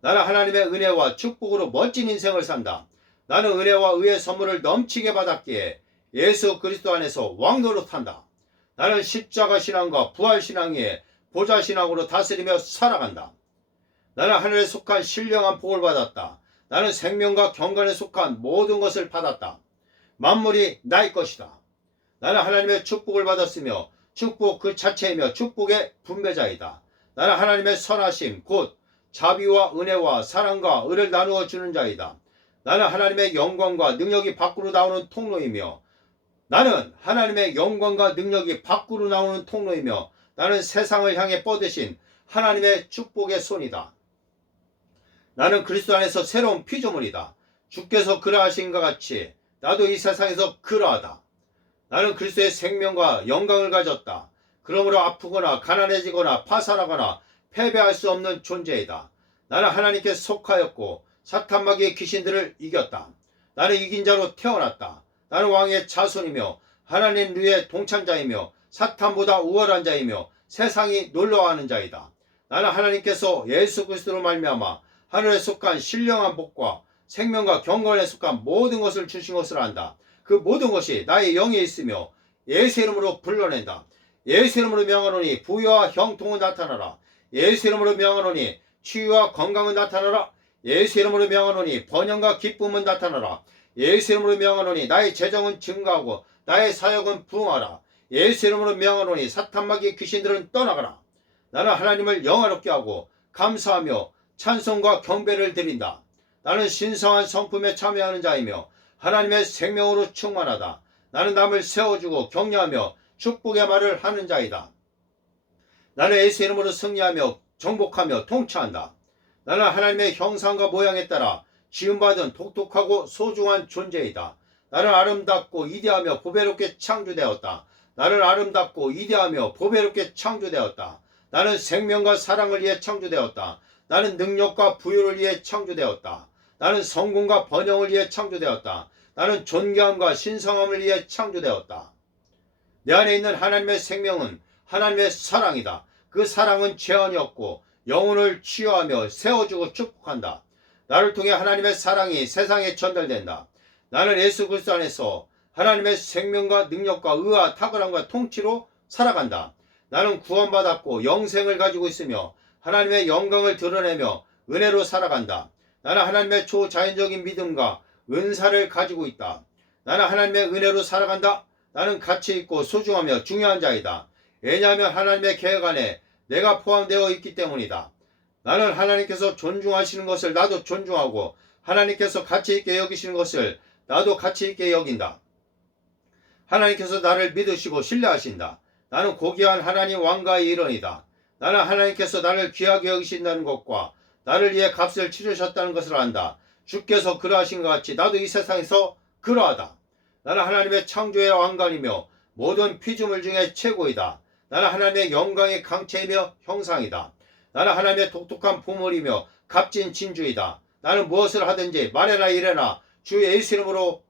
나는 하나님의 은혜와 축복으로 멋진 인생을 산다. 나는 은혜와 의의 선물을 넘치게 받았기에 예수 그리스도 안에서 왕노릇한다. 나는 십자가 신앙과 부활 신앙 위에 보좌 신앙으로 다스리며 살아간다. 나는 하늘에 속한 신령한 복을 받았다. 나는 생명과 경건에 속한 모든 것을 받았다. 만물이 나의 것이다. 나는 하나님의 축복을 받았으며 축복 그 자체이며 축복의 분배자이다. 나는 하나님의 선하심 곧 자비와 은혜와 사랑과 의를 나누어 주는 자이다. 나는 하나님의 영광과 능력이 밖으로 나오는 통로이며 나는 세상을 향해 뻗으신 하나님의 축복의 손이다. 나는 그리스도 안에서 새로운 피조물이다. 주께서 그러하신 것 같이 나도 이 세상에서 그러하다. 나는 그리스도의 생명과 영광을 가졌다. 그러므로 아프거나 가난해지거나 파산하거나 패배할 수 없는 존재이다. 나는 하나님께 속하였고 사탄마귀의 귀신들을 이겼다. 나는 이긴 자로 태어났다. 나는 왕의 자손이며 하나님 류의 동참자이며 사탄보다 우월한 자이며 세상이 놀라워하는 자이다. 나는 하나님께서 예수 그리스도로 말미암아 하늘에 속한 신령한 복과 생명과 경건에 속한 모든 것을 주신 것을 안다. 그 모든 것이 나의 영에 있으며 예수 이름으로 불러낸다. 예수 이름으로 명하노니 부유와 형통은 나타나라. 예수 이름으로 명하노니 치유와 건강은 나타나라. 예수 이름으로 명하노니 번영과 기쁨은 나타나라. 예수 이름으로 명하노니 나의 재정은 증가하고 나의 사역은 부응하라. 예수 이름으로 명하노니 사탄마귀 귀신들은 떠나가라. 나는 하나님을 영화롭게 하고 감사하며 찬송과 경배를 드린다. 나는 신성한 성품에 참여하는 자이며 하나님의 생명으로 충만하다. 나는 남을 세워주고 격려하며 축복의 말을 하는 자이다. 나는 예수 이름으로 승리하며 정복하며 통치한다. 나는 하나님의 형상과 모양에 따라 지음받은 독특하고 소중한 존재이다. 나는 아름답고 이대하며 보배롭게 창조되었다. 나는 아름답고 이대하며 보배롭게 창조되었다. 나는 생명과 사랑을 위해 창조되었다. 나는 능력과 부유를 위해 창조되었다. 나는 성공과 번영을 위해 창조되었다. 나는 존귀함과 신성함을 위해 창조되었다. 내 안에 있는 하나님의 생명은 하나님의 사랑이다. 그 사랑은 제한이 없고 영혼을 치유하며 세워주고 축복한다. 나를 통해 하나님의 사랑이 세상에 전달된다. 나는 예수 그리스도 안에서 하나님의 생명과 능력과 의와 탁월함과 통치로 살아간다. 나는 구원받았고 영생을 가지고 있으며 하나님의 영광을 드러내며 은혜로 살아간다. 나는 하나님의 초자연적인 믿음과 은사를 가지고 있다. 나는 하나님의 은혜로 살아간다. 나는 가치 있고 소중하며 중요한 자이다. 왜냐하면 하나님의 계획 안에 내가 포함되어 있기 때문이다. 나는 하나님께서 존중하시는 것을 나도 존중하고 하나님께서 가치 있게 여기시는 것을 나도 가치 있게 여긴다. 하나님께서 나를 믿으시고 신뢰하신다. 나는 고귀한 하나님 왕가의 일원이다. 나는 하나님께서 나를 귀하게 여기신다는 것과 나를 위해 값을 치르셨다는 것을 안다. 주께서 그러하신 것 같이 나도 이 세상에서 그러하다. 나는 하나님의 창조의 왕관이며 모든 피조물 중에 최고이다. 나는 하나님의 영광의 강체이며 형상이다. 나는 하나님의 독특한 보물이며 값진 진주이다. 나는 무엇을 하든지 말해나 이래나 주 예수 이름으로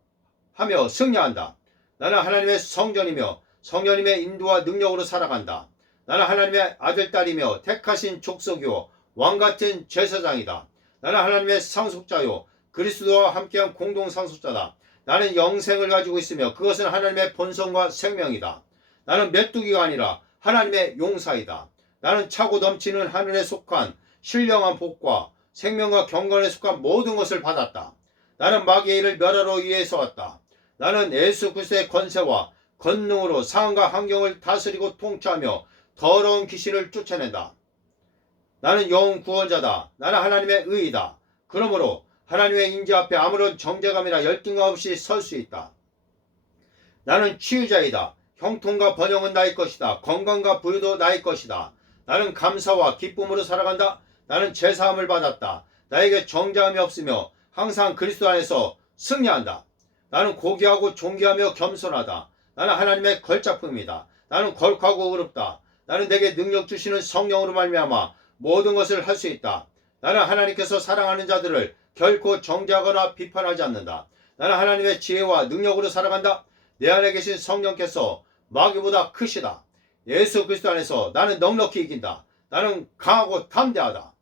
하며 승리한다. 나는 하나님의 성전이며 성령님의 인도와 능력으로 살아간다. 나는 하나님의 아들딸이며 택하신 족속이요 왕같은 제사장이다. 나는 하나님의 상속자요 그리스도와 함께한 공동상속자다. 나는 영생을 가지고 있으며 그것은 하나님의 본성과 생명이다. 나는 메뚜기가 아니라 하나님의 용사이다. 나는 차고 넘치는 하늘에 속한 신령한 복과 생명과 경건에 속한 모든 것을 받았다. 나는 마귀의 일을 멸하러 위해서 왔다. 나는 예수 그리스도의 권세와 권능으로 상황과 환경을 다스리고 통치하며 더러운 귀신을 쫓아낸다. 나는 영혼 구원자다. 나는 하나님의 의이다. 그러므로 하나님의 인지 앞에 아무런 정죄감이나 열등감 없이 설 수 있다. 나는 치유자이다. 형통과 번영은 나의 것이다. 건강과 부유도 나의 것이다. 나는 감사와 기쁨으로 살아간다. 나는 제사함을 받았다. 나에게 정죄함이 없으며 항상 그리스도 안에서 승리한다. 나는 고귀하고 존귀하며 겸손하다. 나는 하나님의 걸작품이다. 나는 거룩하고 의롭다. 나는 내게 능력 주시는 성령으로 말미암아 모든 것을 할 수 있다. 나는 하나님께서 사랑하는 자들을 결코 정죄하거나 비판하지 않는다. 나는 하나님의 지혜와 능력으로 살아간다. 내 안에 계신 성령께서 마귀보다 크시다. 예수 그리스도 안에서 나는 넉넉히 이긴다. 나는 강하고 담대하다.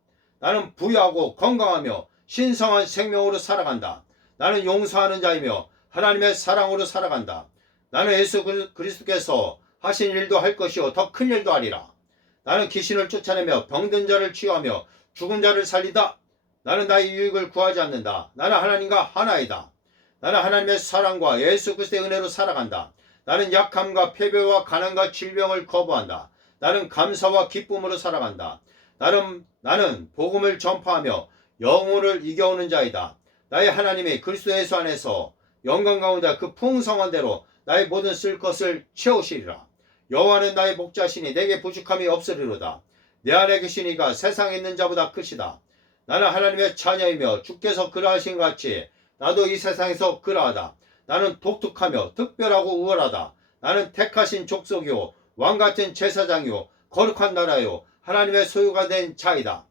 나는 부유하고 건강하며 신성한 생명으로 살아간다. 나는 용서하는 자이며 하나님의 사랑으로 살아간다. 나는 예수 그리스도께서 하신 일도 할 것이요 더 큰 일도 하리라. 나는 귀신을 쫓아내며 병든 자를 치유하며 죽은 자를 살리다. 나는 나의 유익을 구하지 않는다. 나는 하나님과 하나이다. 나는 하나님의 사랑과 예수 그리스도의 은혜로 살아간다. 나는 약함과 패배와 가난과 질병을 거부한다. 나는 감사와 기쁨으로 살아간다. 나는 복음을 전파하며 영혼을 이겨오는 자이다. 나의 하나님이 그리스도 예수 안에서 영광 가운데 그 풍성한 대로 나의 모든 쓸 것을 채우시리라. 여호와는 나의 목자시니 내게 부족함이 없으리로다. 내 안에 계시니가 세상에 있는 자보다 크시다. 나는 하나님의 자녀이며 주께서 그러하신 것 같이 나도 이 세상에서 그러하다. 나는 독특하며 특별하고 우월하다. 나는 택하신 족속이요 왕같은 제사장이요 거룩한 나라요 하나님의 소유가 된 자이다.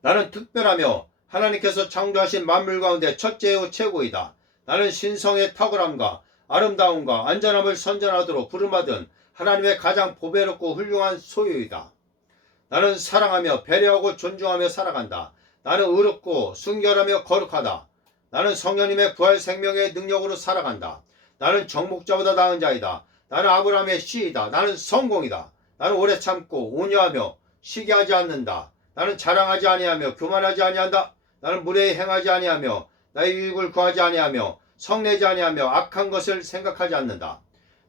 나는 특별하며 하나님께서 창조하신 만물 가운데 첫째요 최고이다. 나는 신성의 탁월함과 아름다움과 안전함을 선전하도록 부름받은 하나님의 가장 보배롭고 훌륭한 소유이다. 나는 사랑하며 배려하고 존중하며 살아간다. 나는 의롭고 순결하며 거룩하다. 나는 성령님의 부활 생명의 능력으로 살아간다. 나는 정복자보다 나은 자이다. 나는 아브라함의 씨이다. 나는 성공이다. 나는 오래 참고 온유하며 시기하지 않는다. 나는 자랑하지 아니하며 교만하지 아니한다. 나는 무례히 행하지 아니하며 나의 유익을 구하지 아니하며 성내지 아니하며 악한 것을 생각하지 않는다.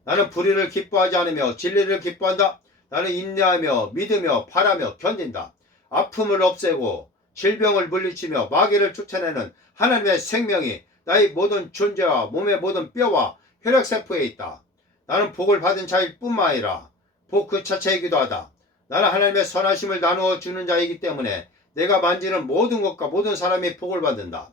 나는 불의를 기뻐하지 않으며 진리를 기뻐한다. 나는 인내하며 믿으며 바라며 견딘다. 아픔을 없애고 질병을 물리치며 마귀를 쫓아내는 하나님의 생명이 나의 모든 존재와 몸의 모든 뼈와 혈액세포에 있다. 나는 복을 받은 자일 뿐만 아니라 복 그 자체이기도 하다. 나는 하나님의 선하심을 나누어 주는 자이기 때문에 내가 만지는 모든 것과 모든 사람이 복을 받는다.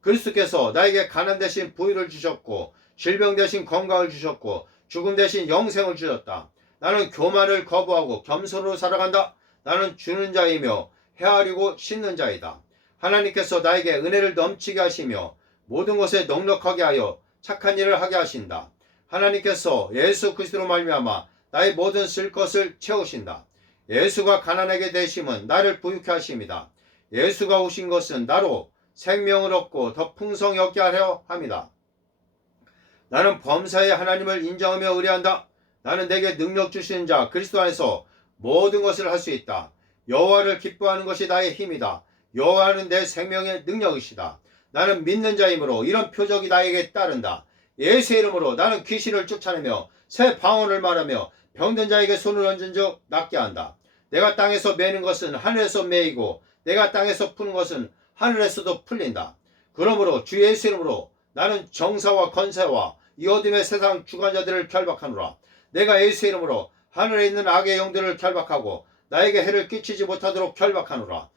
그리스도께서 나에게 가난 대신 부유를 주셨고 질병 대신 건강을 주셨고 죽음 대신 영생을 주셨다. 나는 교만을 거부하고 겸손으로 살아간다. 나는 주는 자이며 헤아리고 씻는 자이다. 하나님께서 나에게 은혜를 넘치게 하시며 모든 것에 넉넉하게 하여 착한 일을 하게 하신다. 하나님께서 예수 그리스도로 말미암아 나의 모든 쓸 것을 채우신다. 예수가 가난하게 되심은 나를 부유케 하심이다. 예수가 오신 것은 나로 생명을 얻고 더 풍성히 얻게 하려 함이다. 나는 범사의 하나님을 인정하며 의뢰한다. 나는 내게 능력 주시는 자 그리스도 안에서 모든 것을 할 수 있다. 여호와를 기뻐하는 것이 나의 힘이다. 여호와는 내 생명의 능력이시다. 나는 믿는 자이므로 이런 표적이 나에게 따른다. 예수의 이름으로 나는 귀신을 쫓아내며 새 방언을 말하며 병든 자에게 손을 얹은 적 낫게 한다. 내가 땅에서 매는 것은 하늘에서 매이고 내가 땅에서 푸는 것은 하늘에서도 풀린다. 그러므로 주 예수 이름으로 나는 정사와 건세와 이 어둠의 세상 주관자들을 결박하노라. 내가 예수 이름으로 하늘에 있는 악의 영들을 결박하고 나에게 해를 끼치지 못하도록 결박하노라.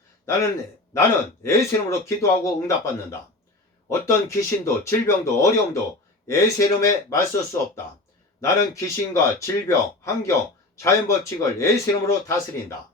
나는 예수 이름으로 기도하고 응답받는다. 어떤 귀신도 질병도 어려움도 예수 이름에 맞설 수 없다. 나는 귀신과 질병, 환경, 자연법칙을 예수 이름으로 다스린다.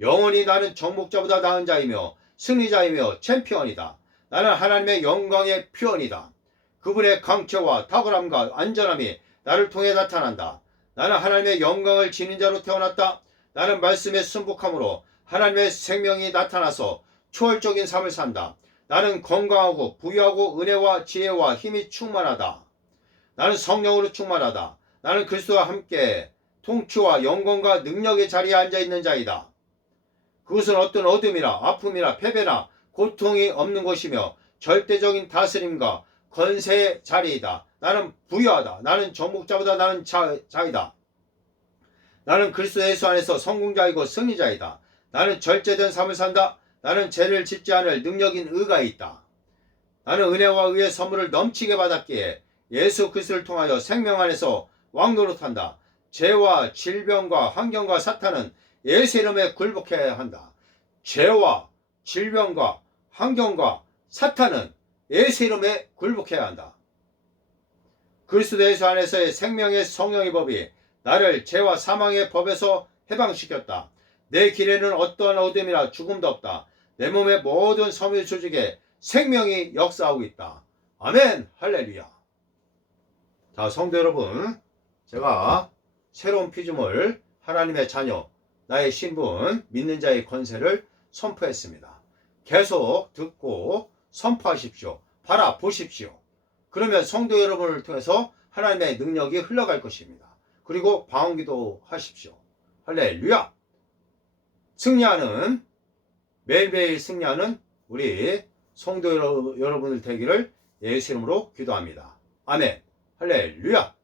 영원히 나는 정복자보다 나은 자이며 승리자이며 챔피언이다. 나는 하나님의 영광의 표현이다. 그분의 강체와 탁월함과 안전함이 나를 통해 나타난다. 나는 하나님의 영광을 지닌 자로 태어났다. 나는 말씀에 순복함으로 하나님의 생명이 나타나서 초월적인 삶을 산다. 나는 건강하고 부유하고 은혜와 지혜와 힘이 충만하다. 나는 성령으로 충만하다. 나는 그리스도와 함께 통치와 영광과 능력의 자리에 앉아있는 자이다. 그것은 어떤 어둠이나 아픔이나 패배나 고통이 없는 것이며 절대적인 다스림과 건세의 자리이다. 나는 부유하다. 나는 정복자보다 나는 자이다. 나는 그리스도 예수 안에서 성공자이고 승리자이다. 나는 절제된 삶을 산다. 나는 죄를 짓지 않을 능력인 의가 있다. 나는 은혜와 의의 선물을 넘치게 받았기에 예수 그리스도를 통하여 생명 안에서 왕노릇한다. 죄와 질병과 환경과 사탄은 예수 이름에 굴복해야 한다. 죄와 질병과 환경과 사탄은 예수 이름에 굴복해야 한다. 그리스도 예수 안에서의 생명의 성령의 법이 나를 죄와 사망의 법에서 해방시켰다. 내 길에는 어떠한 어둠이나 죽음도 없다. 내 몸의 모든 섬유 조직에 생명이 역사하고 있다. 아멘. 할렐루야. 자, 성도 여러분, 제가 새로운 피조물, 하나님의 자녀, 나의 신분, 믿는 자의 권세를 선포했습니다. 계속 듣고 선포하십시오. 바라보십시오. 그러면 성도 여러분을 통해서 하나님의 능력이 흘러갈 것입니다. 그리고 방언기도 하십시오. 할렐루야. 승리하는, 매일매일 승리하는 우리 성도 여러분들 되기를 예수 이름으로 기도합니다. 아멘. 할렐루야.